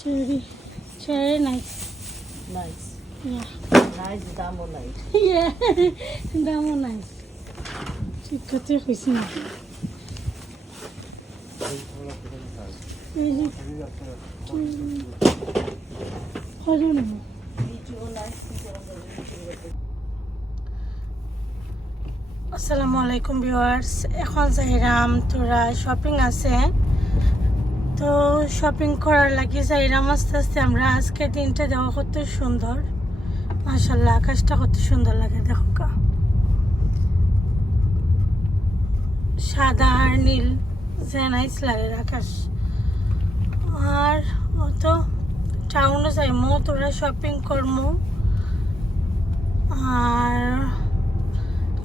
Cherry. Cherry nice. Nice. Yeah. Nice damo light. yeah. দামও nice. ঠিক কথা কইছি না nice. আসসালামু আলাইকুম ভিউয়ার্স এখন যাইরাম তোরা শপিং আছে তো শপিং করার লাগি যাইরাম আস্তে আস্তে আমরা আজকে দিনটা দেওয়া কত সুন্দর। মাশাল্লাহ আকাশটা কত সুন্দর লাগে, দেখো সাদা আর নীল, যে নাইস লাগে আকাশ। আর অত টাউনে যাইমো তোরা শপিং করমু। আর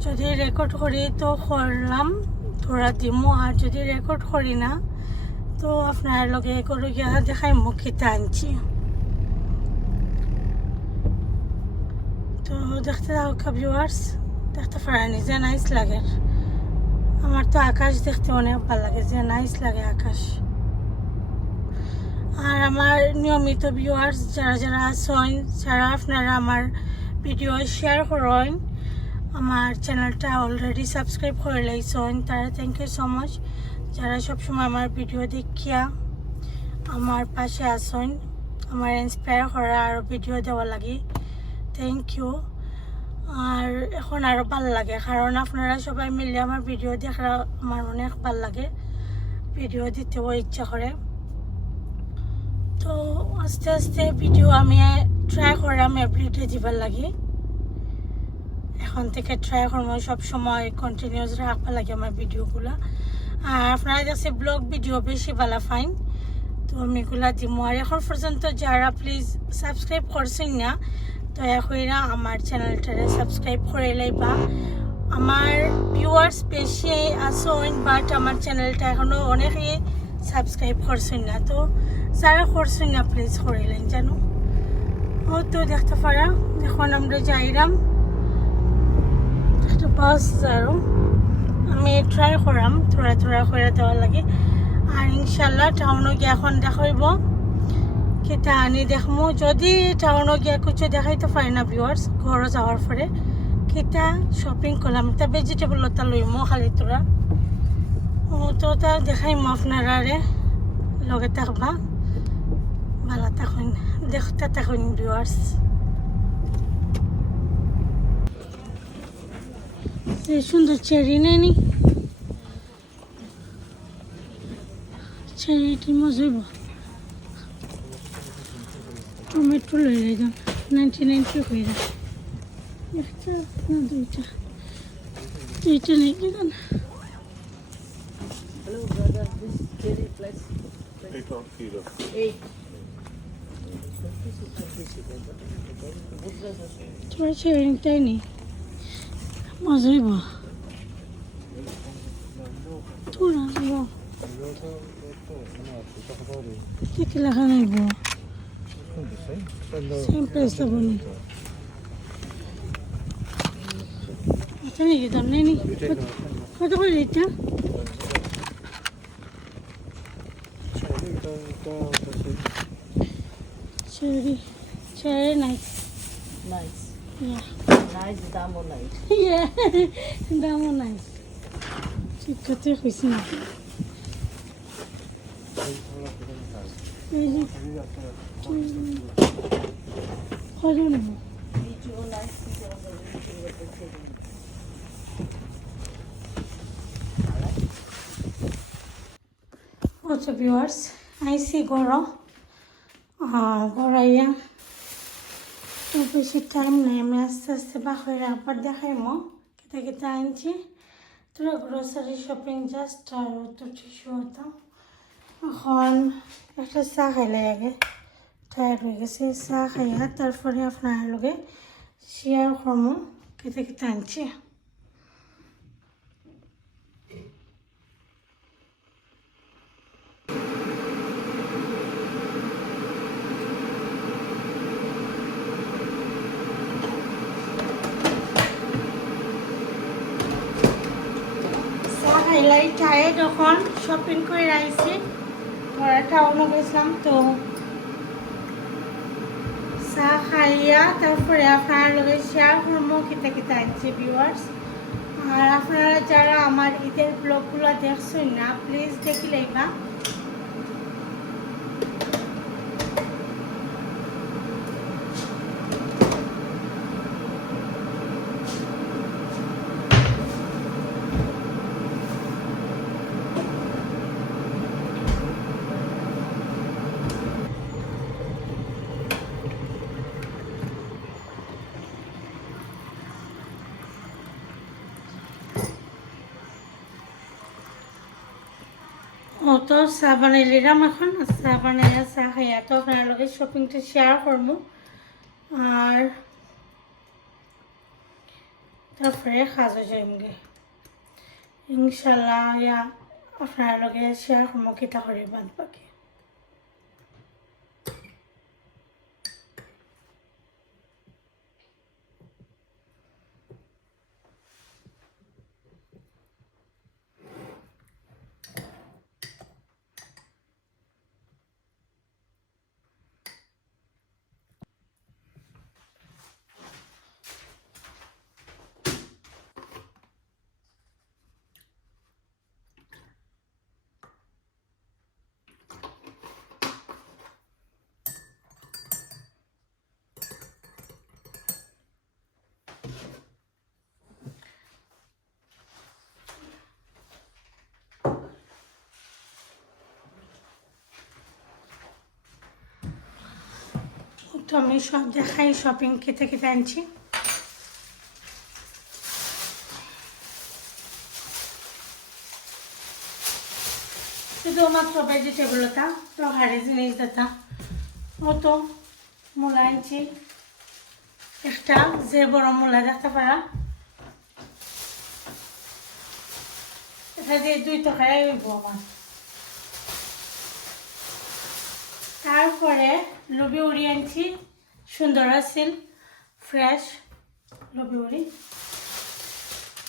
যদি রেকর্ড করি তো করলাম তোরা দিমু। আর যদি রেকর্ড করি না তো আপনার লগে করে দেখাই মুখ খিতা আনছি তো দেখতে থাকা ভিউয়ার্স দেখতে পারা যে নাইস লাগে। আমার তো আকাশ দেখতে অনেক ভালো লাগে, যে নাইস লাগে আকাশ। আর আমার নিয়মিত ভিউয়ার্স যারা যারা আছেন, যারা আপনারা আমার ভিডিও শেয়ার করেন, আমার চ্যানেলটা অলরেডি সাবস্ক্রাইব করে লাইছেন, তারা থ্যাংক ইউ সো মাচ যারা সবসময় আমার ভিডিও দেখিয়া আমার পাশে আসন, আমার ইন্সপায়ার করা আর ভিডিও দেওয়া লাগে। থ্যাংক ইউ আর এখন আরও ভালো লাগে, কারণ আপনারা সবাই মিলে আমার ভিডিও দেখা আমার অনেক ভালো লাগে। ভিডিও দিতেও ইচ্ছা করে। তো আস্তে আস্তে ভিডিও আমি ট্রাই করাম এভরিডে দিবার লাগে। এখন থেকে ট্রাই করব সব সময় কন্টিনিউস রাখবা লাগে আমার ভিডিওগুলো আর আপনারা কাছে ব্লগ ভিডিও বেশি ভালো ফাইন তো আমি এগুলা দিমু। আর এখন পর্যন্ত যারা প্লিজ সাবস্ক্রাইব করছেন না, দয়া কইরা আমার চ্যানেলটারে সাবস্ক্রাইব করে লাইবা। আমার ভিউয়ার্স বেশি আসেন বাট আমার চ্যানেলটা এখনও অনেকেই সাবস্ক্রাইব করছেন না। তো যারা করছেন না প্লিজ করে লাইন জানো। ও তো দেখতে পারা, এখন আমরা যাইরাম। একটা বাস যারো। আমি ট্রাই করাম থোড়া থোড়া করে দেওয়া লাগে। আর ইনশাল্লাহ টাউনও গিয়ে এখন দেখাইব। কেটা আনি দেখমু। যদি টাউনও গিয়ে কিছু দেখাইতে পারি না ভিউয়ার্স ঘরে যাওয়ার পরে। কেটা শপিং করলাম। তা ভেজিটেবল তা লইমো খালি তোরা। ও তো তা দেখাইমো আপনারা রে লগে থাকবা। ভালো থাকুন। দেখতে থাকুন ভিউয়ার্স সুন্দর চেরি নেনি চেরিটি মজুব টমেটো লই যাম নাইনটি নাইনটি হয়ে যাম একটা না দুইটা দুইটা নেই কি জান Hello brother, this cherry plus Eight on kilo. eight. তোরা চেরিটাই নেই মজুব তোরা দেখে লেখা নাইব সেম প্রাইস যাব নি আচ্ছা নাকি দাম নেই নি কত- কত করে এটা cherry cherry nice Nice. Yeah Nice. Damo light. Yeah দামও নাইস ঠিক কথা কইছি না। এই যে কত নেব Video nice. আচ্ছা তো বেশি টাইম নেই, আমি আস্তে আস্তে বাহির আবার দেখাইমো। কেটে কেটে আনছি। তোরা গ্রোসারি শপিং জাস্ট আর তো টিস্যু হতাম এখন একটা চা খাইলে আগে। টায়ার হয়ে গেছে, চা খাইয়া তারপরে আপনার লগে শেয়ার করব কেটে কেটে আনছি। হেলাই চায়ে যখন শপিং করে আইছি, পরাটা অন্য গেছিলাম তো চা খাইয়া তারপরে আপনারা লগে শেয়ার করব, কিতা কিতা আনছে ভিউয়ার্স আর আপনারা যারা আমার ঈদের ব্লগগুলো দেখছেন না প্লিজ দেখি লাইবা। ও চাহ বনাই লিলাম এখন। চাহ বনাই চা খাইয়া তো আপনার শপিংটা শেয়ার করব আর তারপরে সাজু যাইমগে। ইনশাল্লাহ আপনার শেয়ার করব কিতা করে বাদ বাকি। তো আমি সব দেখাই শপিং খেতে খেতে আনছি। শুধুমাত্র ভেজিটেবল ওটা তরকারি জিনিস দিতা ও তো মূলা আনছি। একটা যে বড় মূলা দেখতে পারা। এটা দিয়ে দুই হইব আমার তারপরে লবি উড়ি আনছি, সুন্দর আছিল ফ্রেশ লবি উড়ি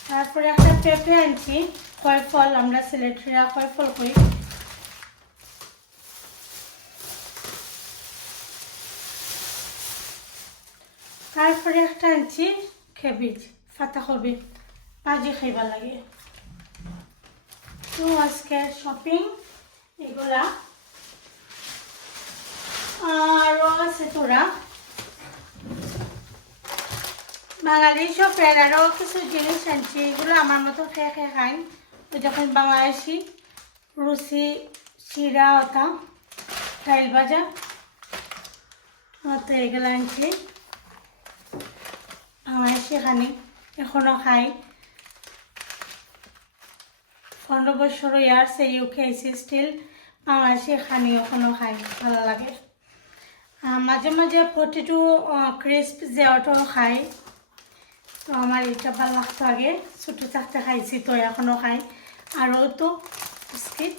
তারপরে একটা পেঁপে আনছি কয় ফল, আমরা সিলেটরা কয় ফল করি। তারপরে একটা আনছি খেবিজ ফাতা কবি, ভাজি খাইবার লাগে। তো আজকে শপিং এগুলা আরও আছে তোরা। বাঙালি সবের আরও কিছু জিনিস আনছি, এগুলো আমার মতো খেয়ে খেয়ে খাই। যখন বাংলাদেশি রুচি চিরা ওটা, ডাইল ভাজা তো এগুলো আনছি। বাংলাদেশি খানি এখনও খাই। পনেরো বছর years UK I see still Bangladeshi খানি এখনও খাই, ভালো লাগে। মাঝে মাঝে প্রতিটো ক্রিস্প যে ওটাও খাই তো আমার এটা ভালো লাগতো আগে। ছোটো থাকতে খাইছি, তো এখনও খাই। আরও তো বিস্কিট।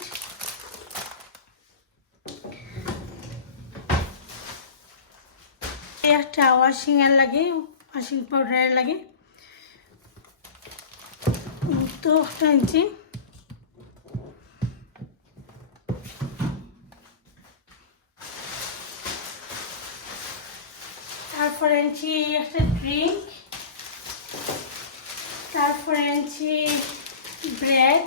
একটা ওয়াশিং এর লাগে ওয়াশিং পাউডারের লাগে। তো একটা আনছি। তারপরে আনছি একটা ড্রিঙ্ক তারপরে আনছি ব্রেড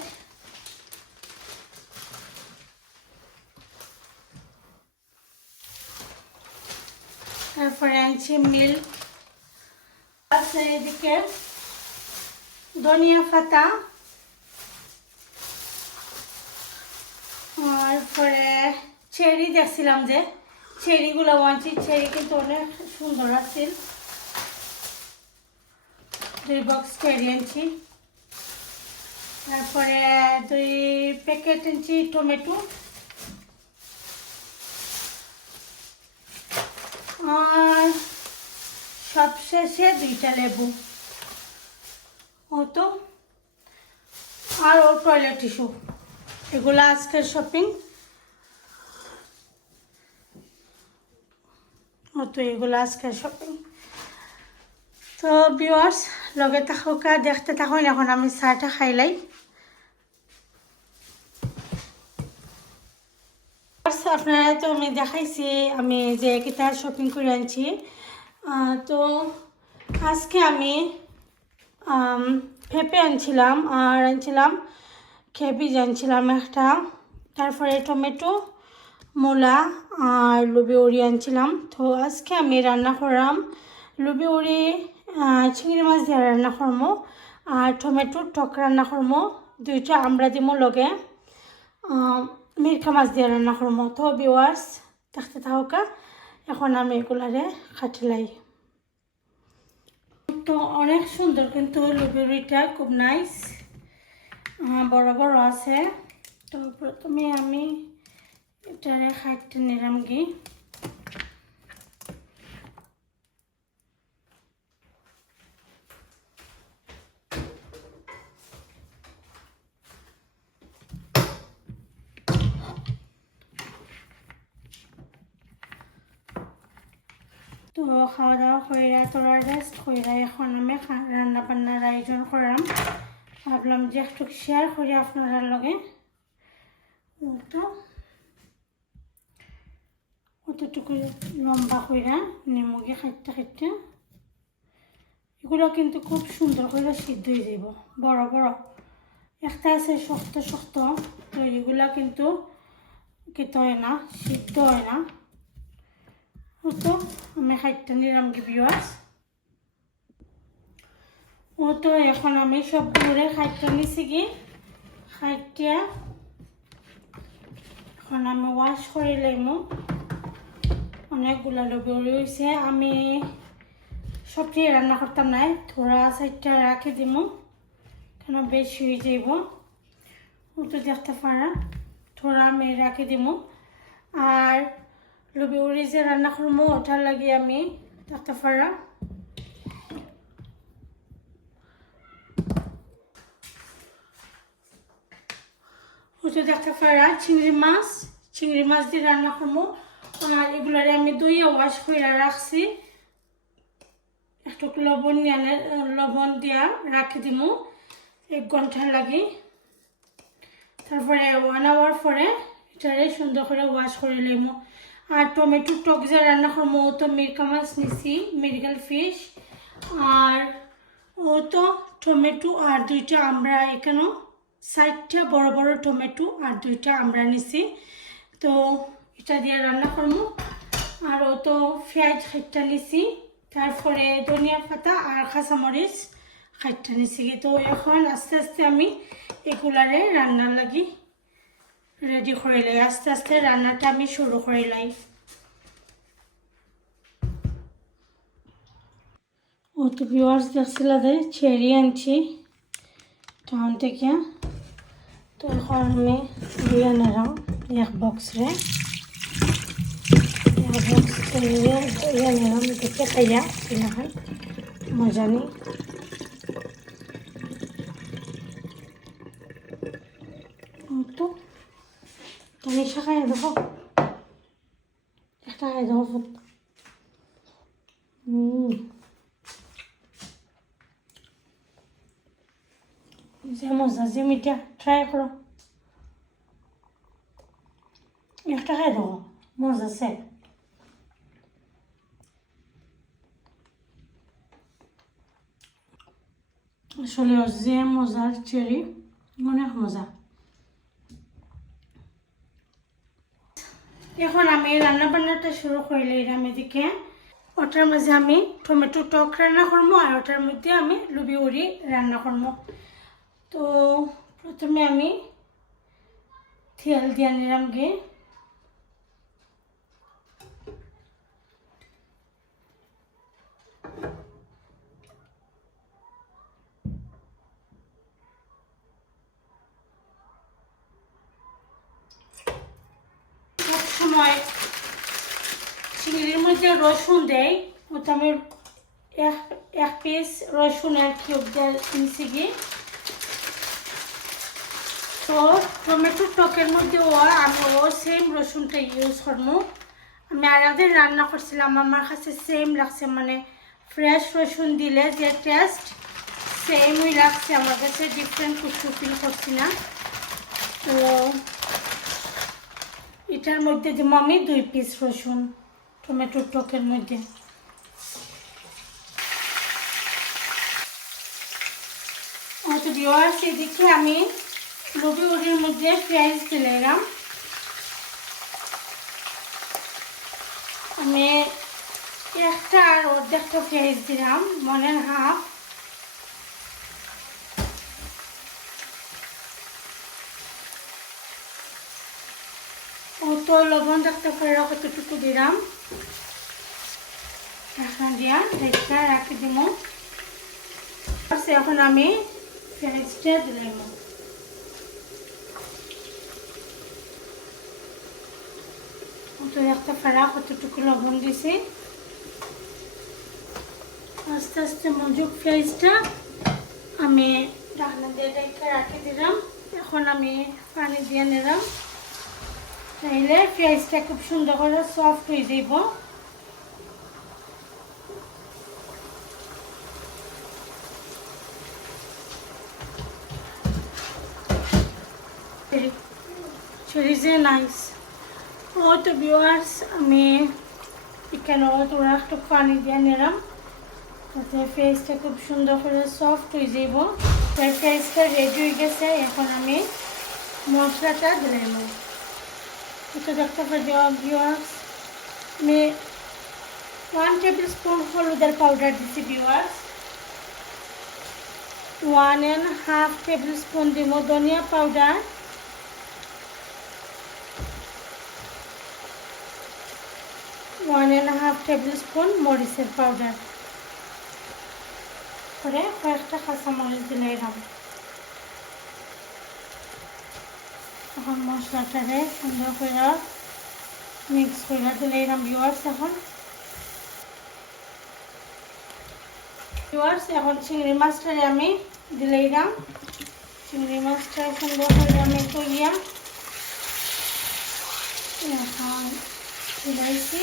তারপরে আনছি মিল্ক আছে এদিকে ধনিয়া পাতা, তারপরে চেরি দেখছিলাম যে চেরিগুলো আনছি চেরি কিন্তু অনেক সুন্দর আছিল দুই বক্স চেরি আনছি তারপরে দুই প্যাকেট আনছি টমেটো। আর সবশেষে দুইটা লেবু। ও তো আর ও টয়লেট টিস্যু এগুলো আজকের শপিং তো এগুলো আজকে শপিং তো ভিউয়ার্স লগে থাকা দেখতে থাকুন, এখন আমি চাটা খাইলাই আপনারা তো আমি দেখাইছি, আমি যে কিতা শপিং করে আনছি। তো আজকে আমি পেঁপে আনছিলাম, আর আনছিলাম খেপিজ আনছিলাম একটা। তারপরে টমেটো মূলা আর লুবি উড়ি আনছিলাম। তো আজকে আমি রান্না করলাম লুবি উড়ি চিংড়ি মাছ দিয়ে রান্না করব আর টমেটোর টক রান্না করব। দুইটা আমরা দিমো লগে। মিরকা মাছ দিয়ে রান্না করব। তো বিওয়ার্স দেখতে থাকা এখন আমি এগুলারে খাটিলাই তো অনেক সুন্দর কিন্তু লুবি লুবিউরিটা খুব নাইস বড় বড় আছে। তো প্রথমে আমি এটারে খাইতে নিলাম কি তো খাওয়া দাওয়া কইরা তোরা রেস্ট কইরা এখন আমি রান্না বান্নার আয়োজন করলাম। ভাবলাম যে একটু শেয়ার করি আপনারা লগে। তো অতটুকু লম্বা কইরা নিমুগে খাইতে খাইতে এগুলো কিন্তু খুব সুন্দর করে সিদ্ধ হয়ে যাব। বড় বড়। একটা আছে শক্ত শক্ত। তো এগুলা কিন্তু কিতো হয় না, সিদ্ধ হয় না। তো আমি খাইতে নিলাম কি বিওয়াস ও তো এখন আমি সবগুলোরে খাইতে নিছি কি? খাইতে এখন আমি ওয়াশ করে লাইমু। অনেকগুলা লবি রয়েছে। আমি সবটি রান্না করতাম নাই থোড়া সাইডটা রাখে দিমু, কেন বেশি হয়ে যাইব। তো দেখতে পারা থোড়া আমি রাখে দিমু। আর লবি উড়ি যে রান্না করব ওটার লাগে আমি দেখতে পারা ওটা দেখতে পারা চিংড়ি মাছ চিংড়ি মাছ দিয়ে রান্না করব আর এগুলারে আমি দইয়ে ওয়াশ করে রাখছি। একটু লবণ নিয়ে লবণ দিয়া রাখি দিমু এক ঘণ্টার লাগে। তারপরে ওয়ান আওয়ার পরে এটারে সুন্দর করে ওয়াশ করে লইমু। আর টমেটো টক যে রান্না করব ও তো মিরকা মাছ নিছি মিরগাল ফিশ আর ও তো টমেটো আর দুইটা আমরা এখানেও সাইডটা বড় বড় টমেটো আর দুইটা আমরা নিছি। তো এটা দিয়ে রান্না করব। আর ও তো পেঁয়াজ খাইটা নিছি, তারপরে ধনিয়া পাতা আর কাঁচামরিচ খাইটা নিছি। তো এখন আস্তে আস্তে আমি এগুলারে রান্নার লাগি রেডি করে লাই। আস্তে আস্তে রান্নাটা আমি শুরু করে লাই। ও তো ভিউয়ার্স দেখছিল চেরি আনছি। টাউন থেকে। তো এখন আমি দিয়ে নিলাম এক বক্স রে। এক বক্স দিয়ে দিয়ে নিলাম দেখে খাইয়া সিনাখান মজা নেই ও তো তুমি খাই দেখো একটা খাই দেখো ফুট হুম যে মজা যে মিঠা ট্রাই করো একটা খাই দেখো মজা আছে আসলে যে মজার চেরি অনেক মজা। এখন আমি রান্না বান্নাটা শুরু করলে এরাম এদিকে ওটার মাঝে আমি টমেটো টক রান্না করব আর ওটার মধ্যে আমি লুবি উড়ি রান্না করব। তো প্রথমে আমি তেল দিয়ে নিলাম গে সব সময় চিংড়ির মধ্যে রসুন দেয় ওটা এক এক পিস রসুনের কিউব দিয়ে নিছি গিয়ে তো টমেটো টকের মধ্যে ও আমি ও সেম রসুনটা ইউজ করব আমি আগে রান্না করছিলাম, আমার কাছে সেম লাগছে মানে ফ্রেশ রসুন দিলে যে টেস্ট সেমই লাগছে। আমার কাছে ডিফারেন্ট কিছু ফিল করছি না। তো এটার মধ্যে দিব আমি দুই পিস রসুন। টমেটোর টকের মধ্যে। হয়তো বিওয়ার সেদিকে আমি রবি রুটির মধ্যে পেঁয়াজ ফেলে এলাম। আমি একটা আর অর্ধেকটা পেঁয়াজ দিলাম মনের হাফ তো লবণ দেখতে পারে কতটুকু দিলাম। এখন দিয়া ঢেকা রাখি দিব। এখন আমি পেঁয়াজটা দিলাম তো একটা ফেরা কতটুকু লবণ দিছি। আস্তে আস্তে মজুক পেঁয়াজটা আমি ঢাকনা দিয়ে ঢেকে রাখি দিলাম। এখন আমি পানি দিয়ে নিলাম। তাইলে পেঁয়াজটা খুব সুন্দর করে সফট হয়ে যাব চুরিজে নাইস ও তো ভিউয়ার্স আমি এখানে তোরা একটু পানি দিয়ে নিলাম। তাতে ফেসটা খুব সুন্দর করে সফট হয়ে যাব তাই ফেসটা রেডি হয়ে গেছে, এখন আমি মশলাটা দিলাম এটা দেখতে পাচ্ছি ভিউয়ার্স আমি ওয়ান টেবিল স্পুন হলুদের পাউডার দিচ্ছি viewers one and half tablespoon দিব ধনিয়া powder one and half tablespoon মরিচের পাউডার করে কয়েকটা কাঁচা মরিচ দিলে এরকম এখন মশলাটারে সুন্দর করে মিক্স করে দিলে এরকম ভিওয়ার্স এখন। ভিওয়ার্স এখন চিংড়ি মাছটারে আমি দিলে এরকম চিংড়ি মাছটা সুন্দর করে আমি করিয়া এখন দিলাইছি।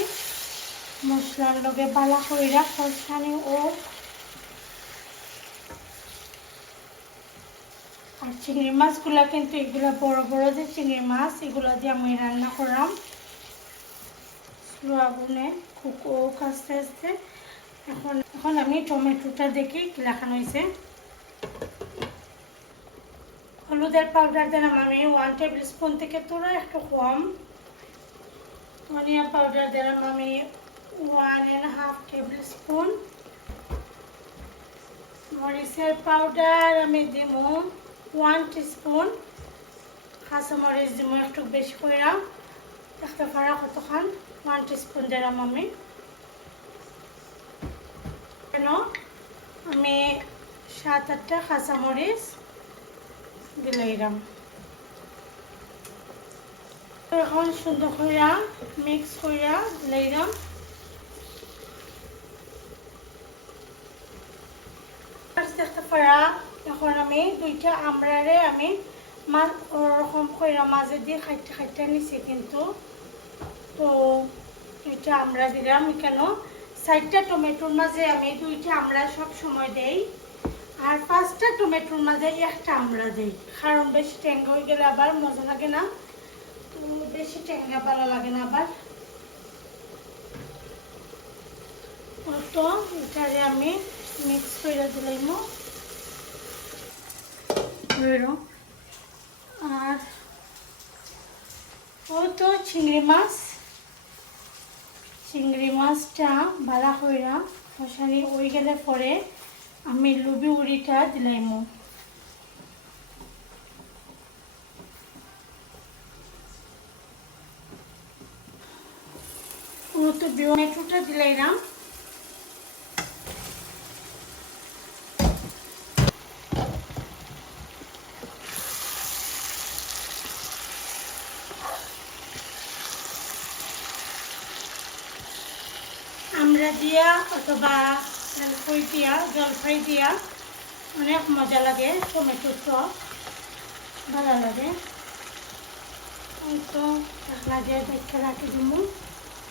মশলার লগে বালা কইরা কষানি ও আর চিংড়ি মাছগুলা কিন্তু এগুলা বড় বড় যে চিংড়ি মাছ, এগুলা দিয়ে আমি রান্না করলাম। স্লো আগুনে খুব ওক আস্তে আস্তে। এখন এখন আমি টমেটোটা দেখি কি লেখানো হয়েছে। হলুদের পাউডার দিলাম আমি ওয়ান টেবিল স্পুন থেকে তোরা একটু কম। ধনিয়া পাউডার দিলাম আমি one and half tablespoon মরিচের পাউডার আমি দিব ওয়ান টিস্পুন কাঁচা মরিচ দিব একটু বেশি করে একটা ফাড়া কতক্ষণ ওয়ান টিস্পুন দিলাম আমি। কেন আমি সাত আটটা কাঁচা মরিচ দিলাম এখন সুন্দর করে মিক্স করে দিলাম দেখতে পারা এখন আমি দুইটা আমরারে আমি মাছ ওরকম করে মাঝে দিয়ে খাইতে খাইতে নিছি কিন্তু। তো, দুইটা আমরা দিলাম কেন চারটা টমেটোর মাঝে আমি দুইটা আমরা সব সময় দেই। আর পাঁচটা টমেটোর মাঝে একটা আমরা দেই। কারণ বেশি ট্যাঙ্গা হয়ে গেলে আবার মজা লাগে না। তো বেশি ট্যাঙ্গা ভালো লাগে না আবার তো এটারে আমি মিক্স করে দিলাম। আর ও তো চিংড়ি মাছ চিংড়ি মাছটা ভালো হইরা মশারি ওই গেলে পরে আমি লুবি উড়িটা দিলাম ও তো বিমেটুটা দিলাম আমরা দিয়া অথবা জলফাই দিয়া জলফাই দিয়া। অনেক মজা লাগে, টমেটো চপ। ভালো লাগে। তো ঢাকনা দিয়ে দেখে রাখি দিব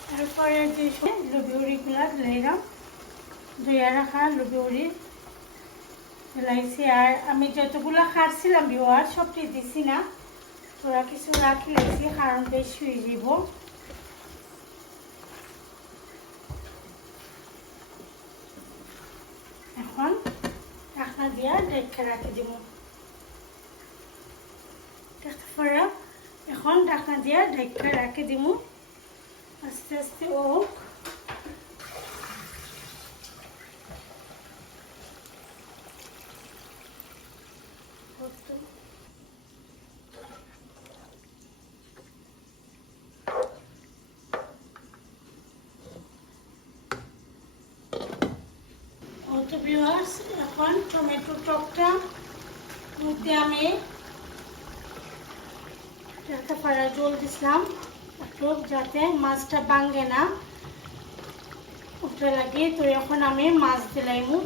তারপরে যে লবিউরিগুলা দিলাম ধুয়া রাখা লবিউরি দিলাইছি আর আমি যতগুলো খাচ্ছিলাম বিওয়ার সবটি দিছি না। তোরা কিছু রাখি লাইছি কারণ বেশি হয়ে যাব। ঢাকা রাখি দিব দেখতে এখন দিয়ে ঢেকে রাখি দিব আস্তে আস্তে ওক তো ভিউয়ার্স এখন টমেটো টকটা মধ্যে আমি একটা পাড়া জল দিছিলাম, একটু যাতে মাছটা ভাঙে না। ওটা লাগে তো এখন আমি মাছ দিলাইমু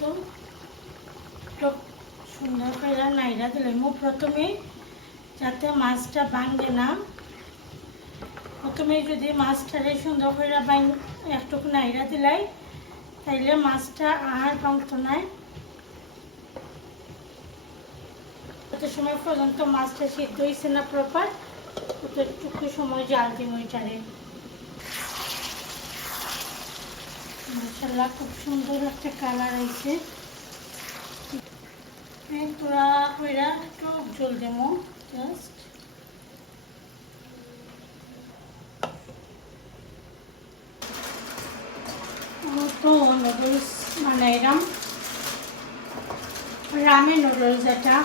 তো টক সুন্দর করে নাইরা দিলাইমু প্রথমে যাতে মাছটা ভাঙে না প্রথমে যদি মাছটারে সুন্দর করে বাইন একটু নাইরা দিলাই তাইলে মাছটা আর ভাঙতো নাই। কত সময় পর্যন্ত মাছটা সিদ্ধ হয়েছে না প্রপার ততটুকু সময় জাল দিম ওইটারে। মাসাল্লাহ খুব সুন্দর একটা কালার হয়েছে জল দেবো জাস্ট তো নুডলস বানাইলাম রামে। নুডলস এটা।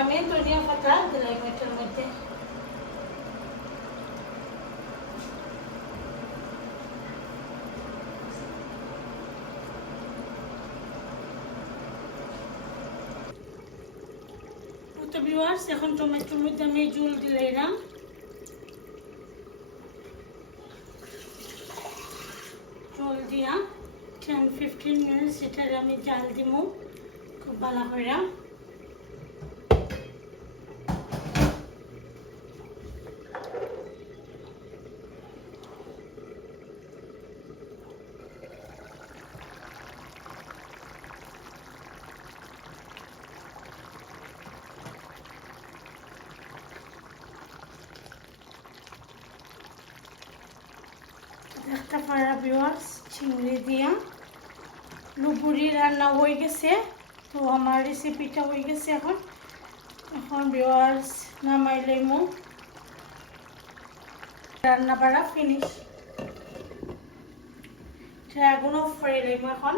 আমি ধনিয়া পাতা দিলাম এটার মধ্যে তো ভিউয়ার্স এখন টমেটোর মধ্যে আমি জল দিলাম জল দিয়া টেন ফিফটিন মিনিটস এটার আমি জাল দিব খুব ভালো করে একটা পাড়া বিওয়ার্স চিংড়ি দিয়া। লুপুরি রান্না হয়ে গেছে, তো আমার রেসিপিটা হয়ে গেছে এখন। এখন বিওয়ার্স নামাই লইমু। রান্না বাড়া ফিনিশ আগুন অফ করে লইমু এখন।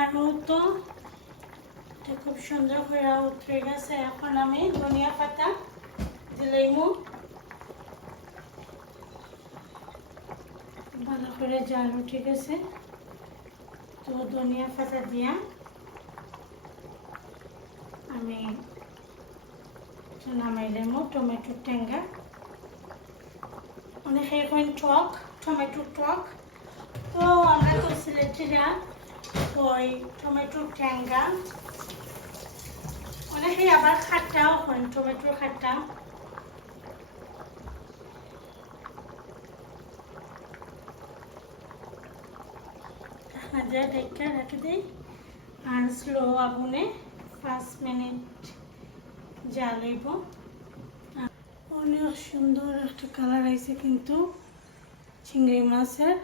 আরও তো খুব সুন্দর করে উঠে গেছে। এখন আমি ধনিয়া পাতা দিলাইমু ভালো করে জাল উঠে গেছে তো ধনিয়া পাতা দিয়া আমি নামাই দেবো টমেটো টেঙ্গা অনেকে এখন টক টমেটো টক। তো আমরা তো সিলেটিরা ওই টমেটো টেঙ্গা অনেকে আবার খাট্টাও হয় টমেটোর খাট্টা। হাজার ঢেকে রেখে দিই। আর স্লো আগুনে পাঁচ মিনিট জ্বালাইব। অনেক সুন্দর একটা কালার আইছে কিন্তু চিংড়ি মাছের।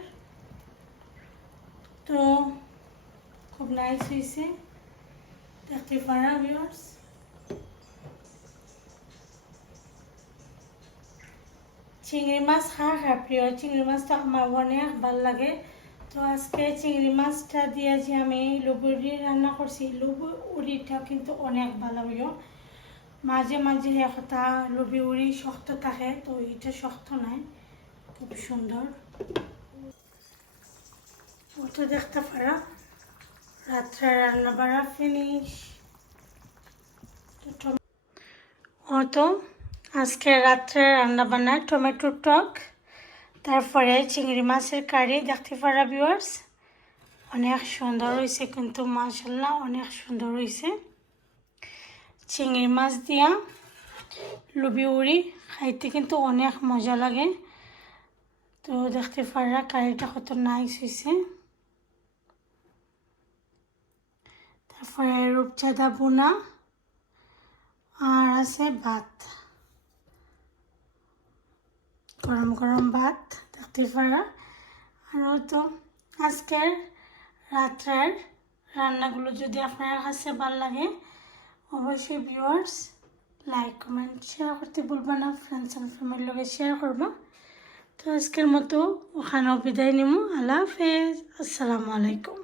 তো খুব নাইস হয়েছে দেখতে পারা চিংড়ি মাছ খাওয়া প্রিয়? চিংড়ি মাছটা আমার অনেক ভালো লাগে। তো আজকে চিংড়ি মাছটা দিয়ে যে আমি লুবুরি রান্না করছি লুবুরিটা কিন্তু অনেক ভালো হইও মাঝে মাঝে একটা লুবি উড়ি শক্ত থাকে, তো এটা শক্ত নাই, খুব সুন্দর ওটা দেখতে পারা রাত্রে রান্না বাড়া ফিনিশ ও তো আজকে রাত্রে রান্না বান্না টমেটো টক। তারপরে চিংড়ি মাছের কারি দেখতে পারা ভিউয়ার্স অনেক সুন্দর হয়েছে কিন্তু মাসাল্লাহ অনেক সুন্দর হয়েছে চিংড়ি মাছ দিয়া লুবি উড়ি খাইতে কিন্তু অনেক মজা লাগে। তো দেখতে পারা কারিটা কত নাইস হয়েছে তারপরে রূপচাঁদা বোনা আর আছে ভাত। গরম গরম ভাত দেখতে পারা আর তো আজকের রাত্রের রান্নাগুলো যদি আপনার কাছে ভালো লাগে, অবশ্যই ভিউয়ার্স লাইক কমেন্ট শেয়ার করতে ভুলবা না ফ্রেন্ডস অ্যান্ড ফ্যামিলির লগে শেয়ার করবা। তো আজকের মতো ওখানেও বিদায় নিব আল্লাহ হাফেজ, আসসালামু আলাইকুম।